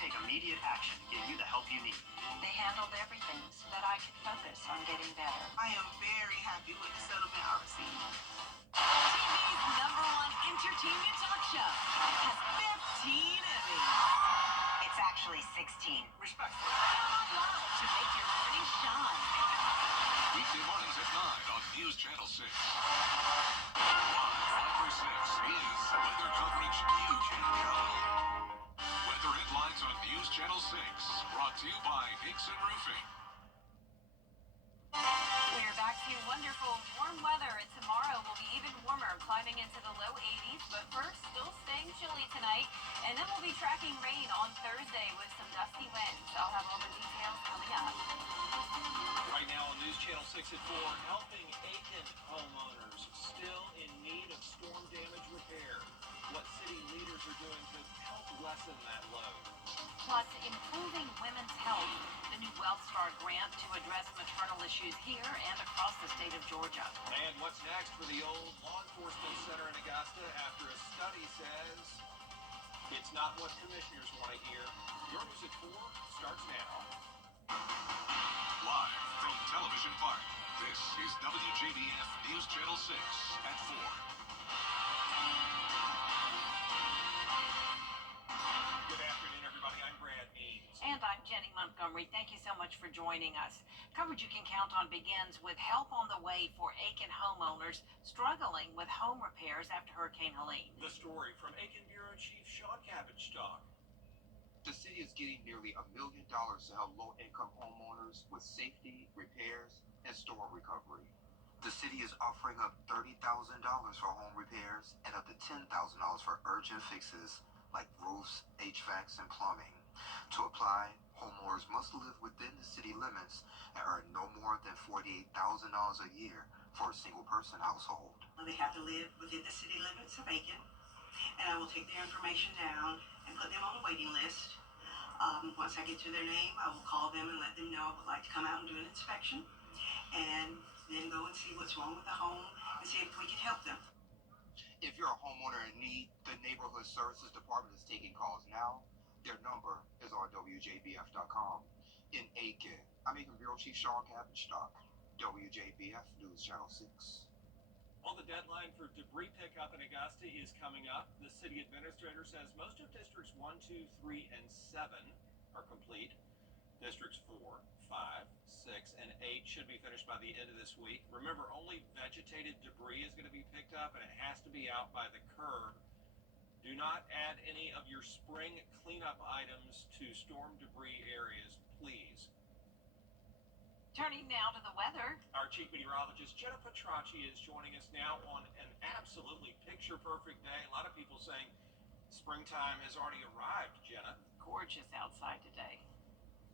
take immediate action to get you the help you need. They handled everything so that I could focus on getting better. I am very happy with the settlement I received. TV's #1 entertainment talk show has 15 Emmys. It's actually 16. Respectfully. Come on live to make your morning shine. Weekday mornings at 9 on News Channel 6. Live after 6 is weather coverage you can count on. Weather headlines on News Channel 6, brought to you by Hickson Roofing. We're back to wonderful warm weather, and tomorrow will be even warmer, climbing into the low 80s, but first, still staying chilly tonight, and then we'll be tracking rain on Thursday with some dusty winds. I'll have all the details coming up. Right now on News Channel 6 at 4, helping Aiken homeowners still in need of storm damage repair. What city leaders are doing to help lessen that load. Plus, improving women's health, the new WellStar grant to address maternal issues here and across the state of Georgia. And what's next for the old law enforcement center in Augusta after a study says it's not what commissioners want to hear. Your News at 4 starts now. Live from Television Park, this is WJBF News Channel 6 at 4. Good afternoon, everybody. I'm Brad Means. And I'm Jenny Montgomery. Thank you so much for joining us. Coverage you can count on begins with help on the way for Aiken homeowners struggling with home repairs after Hurricane Helene. The story from Aiken Bureau Chief Sean Cabbage-Stock. The city is getting nearly $1 million to help low-income homeowners with safety, repairs, and storm recovery. The city is offering up $30,000 for home repairs and up to $10,000 for urgent fixes like roofs, HVACs, and plumbing. To apply, homeowners must live within the city limits and earn no more than $48,000 a year for a single-person household. They have to live within the city limits of Aiken, and I will take their information down and put them on a waiting list. Once I get to their name, I will call them and let them know I would like to come out and do an inspection, and then go and see what's wrong with the home and see if we can help them. If you're a homeowner in need, the Neighborhood Services Department is taking calls now. Their number is on WJBF.com. In Aiken, I'm Aiken Bureau Chief Sean Cabbage-Stock, WJBF News Channel 6. Well, the deadline for debris pickup in Augusta is coming up. The city administrator says most of districts 1, 2, 3, and 7 are complete. Districts 4, 5, 6, and 8 should be finished by the end of this week. Remember, only vegetated debris is going to be picked up, and it has to be out by the curb. Do not add any of your spring cleanup items to storm debris areas, please. Turning now to the weather. Our chief meteorologist, Jenna Petracci, is joining us now on an absolutely picture-perfect day. A lot of people saying springtime has already arrived, Jenna. Gorgeous outside today.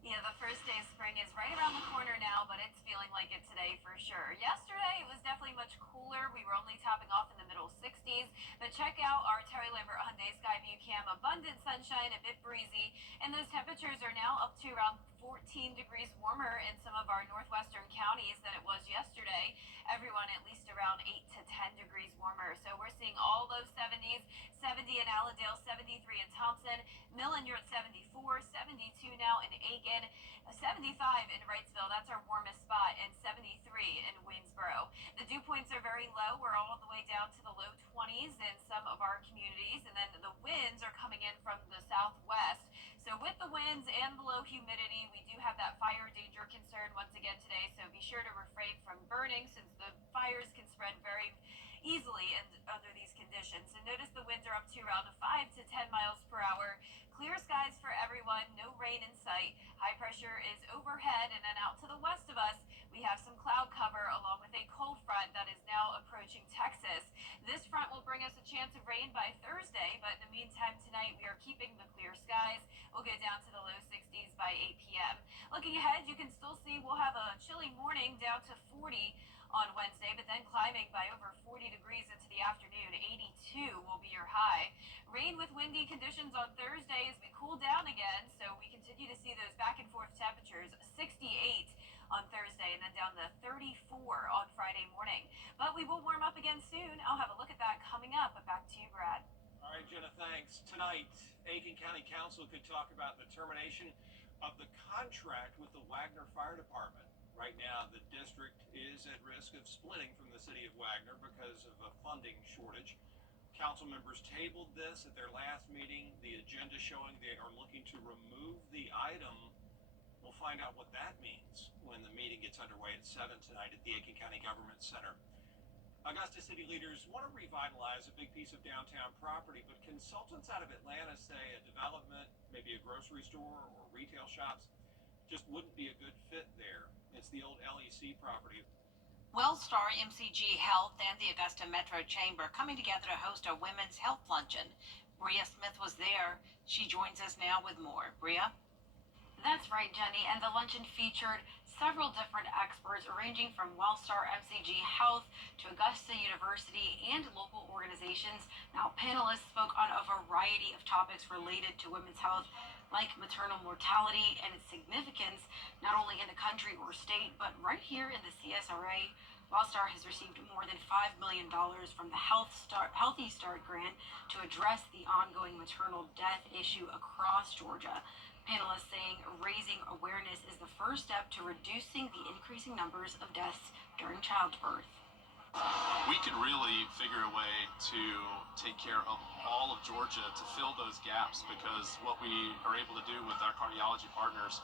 Yeah, the first day of spring is right around the corner now, but it's feeling like it today for sure. Yesterday, it was definitely much cooler. We were only topping off in the middle 60s. But check out our Terry Lambert Hyundai Sky View Cam. Abundant sunshine, a bit breezy. And those temperatures are now up to around 14 degrees warmer in some of our northwestern counties than it was yesterday. Everyone at least around 8 to 10 degrees warmer. So we're seeing all those 70s. 70 in Allendale, 73 in Thompson. Millen, you're at 74, 72 now in Aiken, 75 in Wrightsville, that's our warmest spot, and 73 in Waynesboro. The dew points are very low. We're all the way down to the low 20s in some of our communities, and then the winds are coming in from the southwest. So with the winds and the low humidity, we do have that fire danger concern once again today, so be sure to refrain from burning since the fires can spread very easily and under these conditions. So notice the winds are up to around 5 to 10 miles per hour. Clear skies for everyone, no rain in sight. High pressure is overhead, and then out to the west of us, we have some cloud cover along with a cold front that is now approaching Texas. This front will bring us a chance of rain by Thursday, but in the meantime tonight we are keeping the clear skies. We'll go down to the low 60s by 8 p.m. Looking ahead, you can still see we'll have a chilly morning down to 40 on Wednesday, but then climbing by over 40 degrees into the afternoon. 82 will be your high. Rain with windy conditions on Thursday as we cool down again, so we continue to see those back and forth temperatures. 68 on Thursday and then down to 34 on Friday morning. But we will warm up again soon. I'll have a look at that coming up. But back to you, Brad. All right, Jenna, thanks. Tonight, Aiken County Council could talk about the termination of the contract with the Wagner Fire Department. Right now, the district is at risk of splitting from the city of Wagner because of a funding shortage. Council members tabled this at their last meeting. The agenda showing they are looking to remove the item. We'll find out what that means when the meeting gets underway at 7 tonight at the Aiken County Government Center. Augusta city leaders want to revitalize a big piece of downtown property, but consultants out of Atlanta say a development, maybe a grocery store or retail shops, just wouldn't be a good fit there. It's the old LEC property. Wellstar, MCG Health, and the Augusta Metro Chamber coming together to host a women's health luncheon. Bria Smith was there. She joins us now with more. Bria? That's right, Jenny. And the luncheon featured several different experts ranging from Wellstar, MCG Health to Augusta University and local organizations. Now, panelists spoke on a variety of topics related to women's health, like maternal mortality and its significance, not only in the country or state, but right here in the CSRA. Wellstar has received more than $5 million from the Healthy Start grant to address the ongoing maternal death issue across Georgia. Panelists saying raising awareness is the first step to reducing the increasing numbers of deaths during childbirth. We could really figure a way to take care of all of Georgia to fill those gaps, because what we are able to do with our cardiology partners,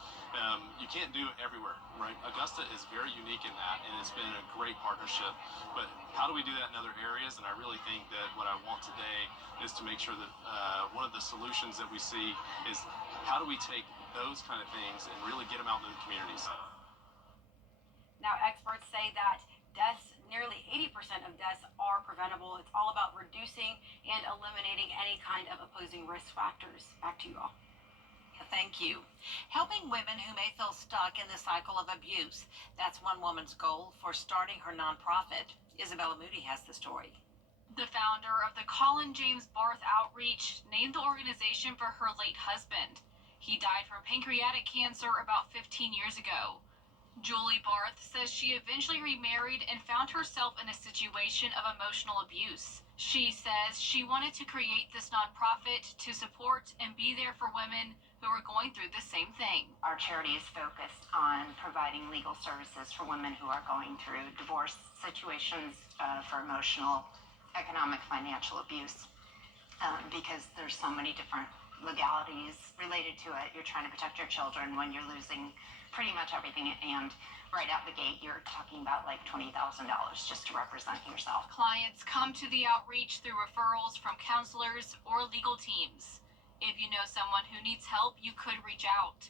you can't do it everywhere, right? Augusta is very unique in that, and it's been a great partnership. But how do we do that in other areas? And I really think that what I want today is to make sure that one of the solutions that we see is how do we take those kind of things and really get them out into the communities. Now, experts say that nearly 80% of deaths are preventable. It's all about reducing and eliminating any kind of opposing risk factors. Back to you all. Thank you. Helping women who may feel stuck in the cycle of abuse. That's one woman's goal for starting her nonprofit. Isabella Moody has the story. The founder of the Colin James Barth Outreach named the organization for her late husband. He died from pancreatic cancer about 15 years ago. Julie Barth says she eventually remarried and found herself in a situation of emotional abuse. She says she wanted to create this nonprofit to support and be there for women who are going through the same thing. Our charity is focused on providing legal services for women who are going through divorce situations, for emotional, economic, financial abuse, because there's so many different legalities related to it. You're trying to protect your children when you're losing pretty much everything, and right out the gate you're talking about like $20,000 just to represent yourself. Clients come to the outreach through referrals from counselors or legal teams. If you know someone who needs help, you could reach out.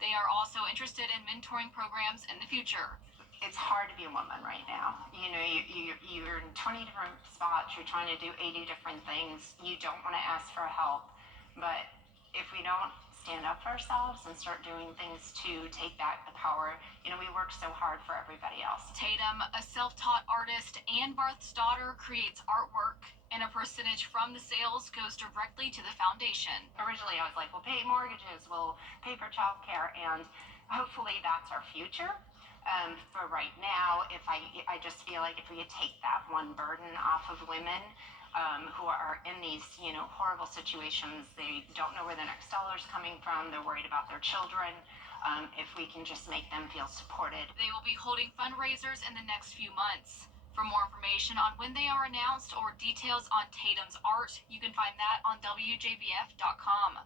They are also interested in mentoring programs in the future. It's hard to be a woman right now. You know, you're in 20 different spots, you're trying to do 80 different things. You don't want to ask for help, but if we don't stand up for ourselves and start doing things to take back the power, you know, we work so hard for everybody else. Tatum, a self-taught artist and Barth's daughter, creates artwork, and a percentage from the sales goes directly to the foundation. Originally, I was like, we'll pay mortgages, we'll pay for childcare, and hopefully that's our future. For right now, I just feel like if we could take that one burden off of women who are in these, you know, horrible situations, they don't know where the next dollar is coming from, they're worried about their children. If we can just make them feel supported. They will be holding fundraisers in the next few months. For more information on when they are announced or details on Tatum's art, you can find that on WJBF.com.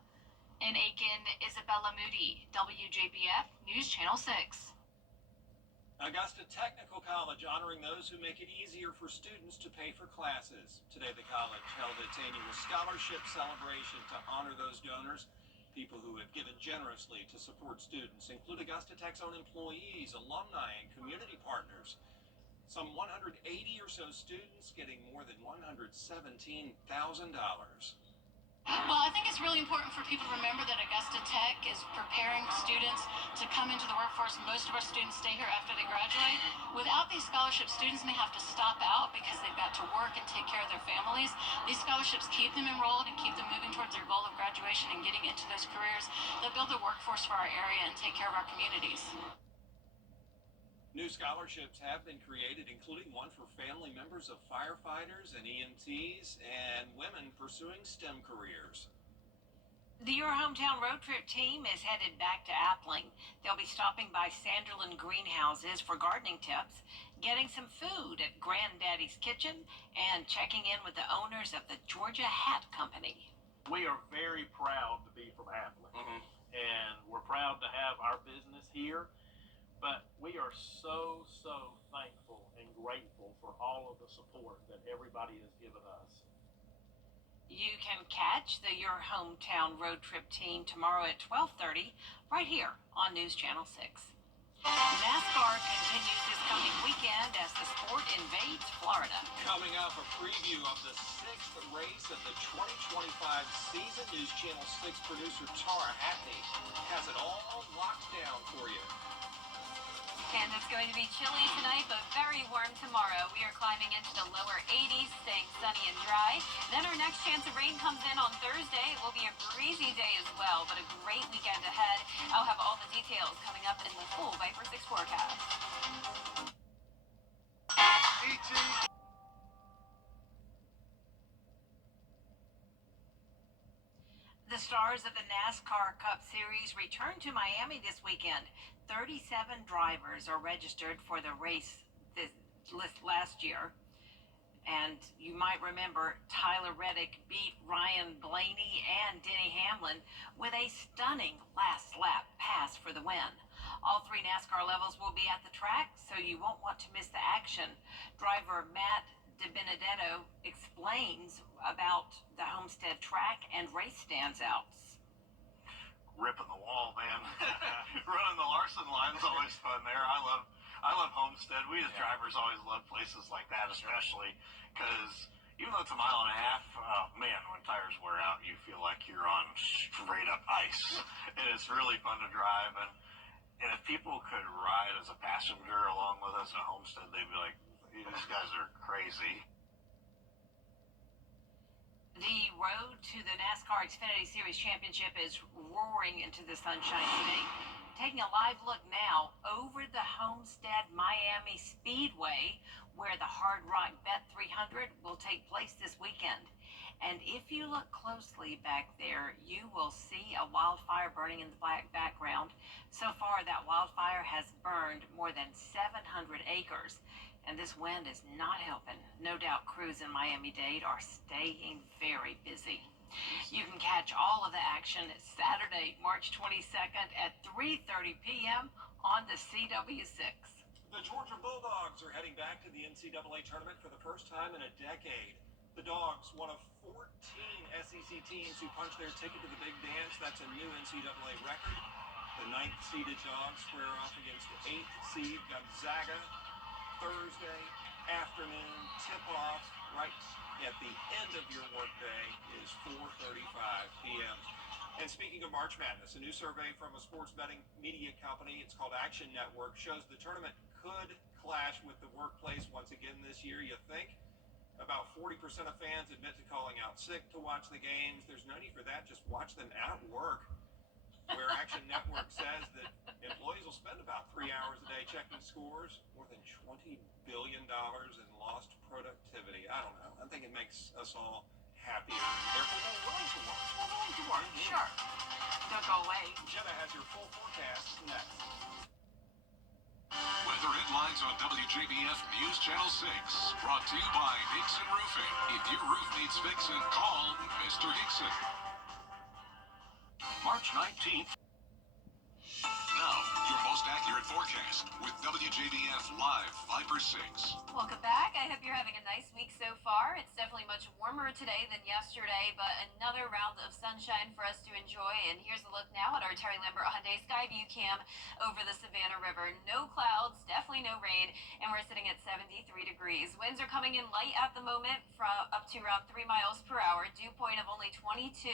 In Aiken, Isabella Moody, WJBF News Channel 6. Augusta Technical College honoring those who make it easier for students to pay for classes. Today, the college held its annual scholarship celebration to honor those donors. People who have given generously to support students include Augusta Tech's own employees, alumni, and community partners. Some 180 or so students getting more than $117,000. Well, I think it's really important for people to remember that Augusta Tech is preparing students to come into the workforce. Most of our students stay here after they graduate. Without these scholarships, students may have to stop out because they've got to work and take care of their families. These scholarships keep them enrolled and keep them moving towards their goal of graduation and getting into those careers. They'll build the workforce for our area and take care of our communities. New scholarships have been created, including one for family members of firefighters and EMTs and women pursuing STEM careers. The Your Hometown Road Trip team is headed back to Appling. They'll be stopping by Sanderland Greenhouses for gardening tips, getting some food at Granddaddy's Kitchen, and checking in with the owners of the Georgia Hat Company. We are very proud to be from Appling, and we're proud to have our business here, but we are so thankful and grateful for all of the support that everybody has given us. You can catch the Your Hometown Road Trip team tomorrow at 12:30 right here on News Channel 6. NASCAR continues this coming weekend as the sport invades Florida. Coming up, a preview of the 6th race of the 2025 season. News Channel 6 producer Tara Hatney has it all locked down for you. And it's going to be chilly tonight, but very warm tomorrow. We are climbing into the lower 80s, staying sunny and dry. Then our next chance of rain comes in on Thursday. It will be a breezy day as well, but a great weekend ahead. I'll have all the details coming up in the full Viper 6 forecast. The stars of the NASCAR Cup Series return to Miami this weekend. 37 drivers are registered for the race this last year. And you might remember Tyler Reddick beat Ryan Blaney and Denny Hamlin with a stunning last lap pass for the win. All three NASCAR levels will be at the track, so you won't want to miss the action. Driver Matt DiBenedetto explains about the Homestead track and race standouts. Ripping the wall, man. Running the Larson line's always fun there. I love Homestead. We as drivers always love places like that, especially because even though it's a mile and a half, man, when tires wear out, you feel like you're on straight up ice. And it's really fun to drive. And if people could ride as a passenger along with us at Homestead, they'd be like, these guys are crazy. The road to the NASCAR Xfinity Series Championship is roaring into the sunshine today. Taking a live look now over the Homestead Miami Speedway, where the Hard Rock Bet 300 will take place this weekend. And if you look closely back there, you will see a wildfire burning in the black background. So far, that wildfire has burned more than 700 acres. And this wind is not helping. No doubt crews in Miami-Dade are staying very busy. You can catch all of the action Saturday, March 22nd at 3:30 p.m. on the CW6. The Georgia Bulldogs are heading back to the NCAA tournament for the first time in a decade. The Dogs, one of 14 SEC teams who punched their ticket to the Big Dance. That's a new NCAA record. The 9th-seeded Dogs square off against the 8th-seed Gonzaga Thursday afternoon. Tip-off right at the end of your workday is 4:35 p.m. And speaking of March Madness, a new survey from a sports betting media company, it's called Action Network, shows the tournament could clash with the workplace once again this year, you think? About 40% of fans admit to calling out sick to watch the games. There's no need for that. Just watch them at work, where Action Network says that employees will spend about 3 hours a day checking scores, more than $20 billion in lost productivity. I don't know. I think it makes us all happier and therefore more willing to work. More willing to work. Sure. Don't go away. Jenna has your full forecast next. Weather headlines on WJBF News Channel 6. Brought to you by Hickson Roofing. If your roof needs fixing, call Mr. Hickson. March 19th. Now, your most accurate forecast with WJBF Live Viper 6. Welcome back. I hope you're having a nice week so far. It's definitely much warmer today than yesterday, but another round of sunshine for us to enjoy. And here's a look now at our Terry Lambert Hyundai Sky View Cam over the Savannah River. No clouds, definitely no rain, and we're sitting at 73 degrees. Winds are coming in light at the moment, from up to around 3 miles per hour. Dew point of only 22.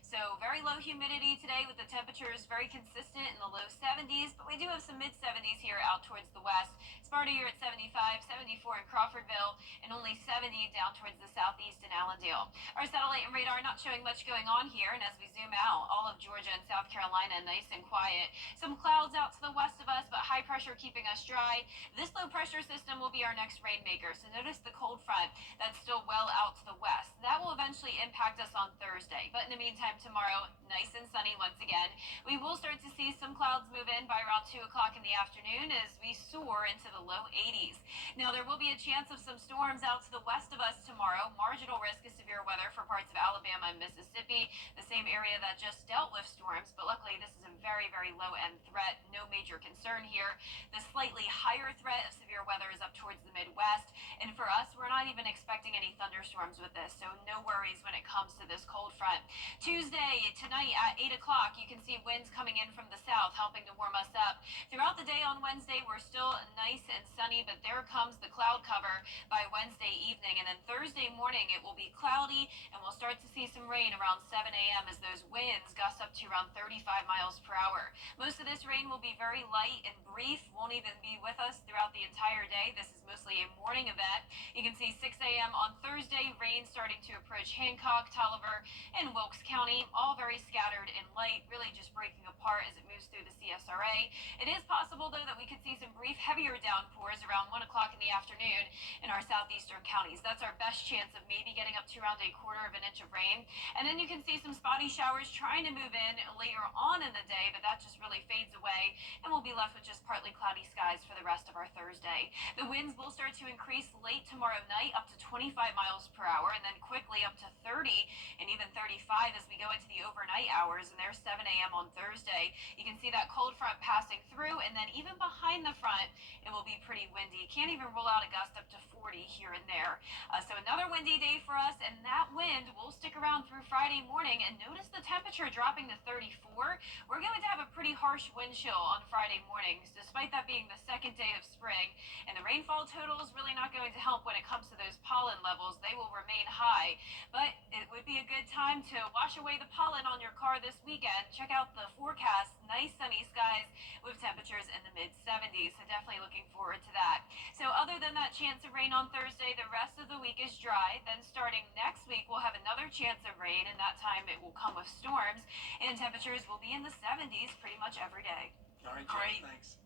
So very low humidity today with the temperatures very consistent in the low 70s, but we do have some mid 70s here out towards the west. Sparta, you're at 75, 74 in Crawfordville, and only 70 down towards the southeast in Allendale. Our satellite and radar not showing much going on here, and as we zoom out, all of Georgia and South Carolina nice and quiet. Some clouds out to the west of us, but high pressure keeping us dry. This low pressure system will be our next rainmaker, so notice the cold front that's still well out to the west. That will eventually eventually impact us on Thursday. But in the meantime, tomorrow, nice and sunny once again. We will start to see some clouds move in by around 2 o'clock in the afternoon as we soar into the low 80s. Now, there will be a chance of some storms out to the west of us tomorrow. Marginal risk of severe weather for parts of Alabama and Mississippi, the same area that just dealt with storms. But luckily, this is a very, very low-end threat. No major concern here. The slightly higher threat of severe weather is up towards the Midwest. And for us, we're not even expecting any thunderstorms with this, so no worries when it comes to this cold front. Tuesday, tonight at 8 o'clock, you can see winds coming in from the south, helping to warm us up. Throughout the day on Wednesday, we're still nice and sunny, but there comes the cloud cover by Wednesday evening. And then Thursday morning, it will be cloudy, and we'll start to see some rain around 7 a.m. as those winds gust up to around 35 miles per hour. Most of this rain will be very light and brief, won't even be with us throughout the entire day. This is mostly a morning event. You can see 6 a.m. on Thursday, rain starting to approach Hancock, Tolliver, and Wilkes County, all very scattered and light, really just breaking apart as it moves through the CSRA. It is possible, though, that we could see some brief heavier downpours around 1 o'clock in the afternoon in our southeastern counties. That's our best chance of maybe getting up to around 1/4 inch of rain. And then you can see some spotty showers trying to move in later on in the day, but that just really fades away, and we'll be left with just partly cloudy skies for the rest of our Thursday. The winds will start to increase late tomorrow night up to 25 miles per hour, and then quickly up to 30 and even 35 as we go into the overnight hours, and there's 7 a.m. on Thursday. You can see that cold front passing through, and then even behind the front, it will be pretty windy. Can't even rule out a gust up to 40 here and there. So another windy day for us, and that wind will stick around through Friday morning. And notice the temperature dropping to 34. We're going to have a pretty harsh wind chill on Friday mornings, despite that being the second day of spring. And the rainfall total is really not going to help when it comes to those pollen levels. They will remain high, but it would be a good time to wash away the pollen on your car this weekend. Check out the forecast. Nice sunny skies with temperatures in the mid-70s, so definitely looking forward to that. So other than that chance of rain on Thursday, the rest of the week is dry. Then starting next week, we'll have another chance of rain, and that time it will come with storms, and temperatures will be in the 70s pretty much every day. All right, Great. Jen, thanks.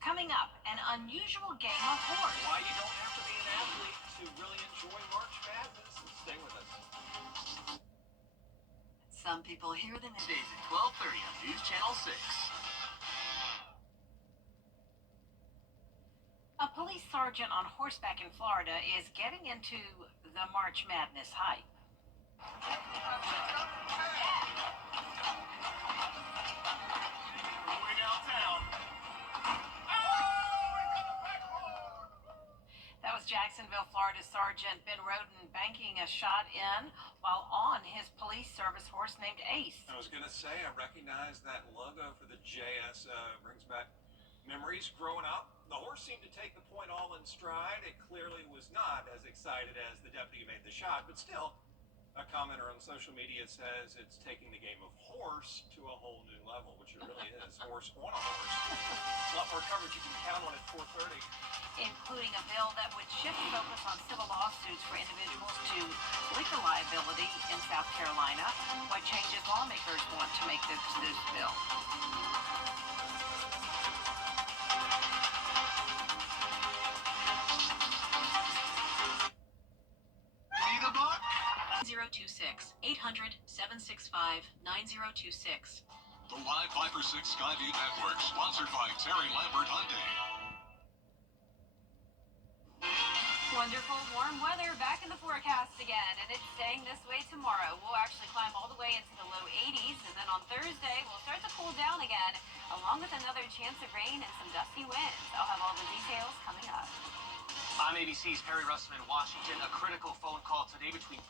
Coming up, an unusual game of horse. Why you don't have to be an athlete to really enjoy March Madness. Stay with us. Some people hear them Wednesdays at 12:30 on News Channel 6. A police sergeant on horseback in Florida is getting into the March Madness hype. Way downtown. That was Jacksonville, Florida Sergeant Ben Roden banking a shot in while on his police service horse named Ace. I was going to say, I recognize that logo for the JSO. Brings back memories growing up. The horse seemed to take the point all in stride. It clearly was not as excited as the deputy who made the shot, but still, a commenter on social media says it's taking the game of horse to a whole new level, which it really is. Horse on a horse. A lot more coverage you can count on at 4:30. Including a bill that would shift focus on civil lawsuits for individuals to liquor liability in South Carolina. What changes lawmakers want to make this bill? Need a book? 026-800-765-9026. The Live 5-6 Skyview Network, sponsored by Terry Lambert Hyundai. Wonderful warm weather back in the forecast again, and it's staying this way tomorrow. We'll actually climb all the way into the low 80s, and then on Thursday, we'll start to cool down again, along with another chance of rain and some dusty winds. I'll have all the details coming up. I'm ABC's Perry Russell in Washington. A critical phone call today between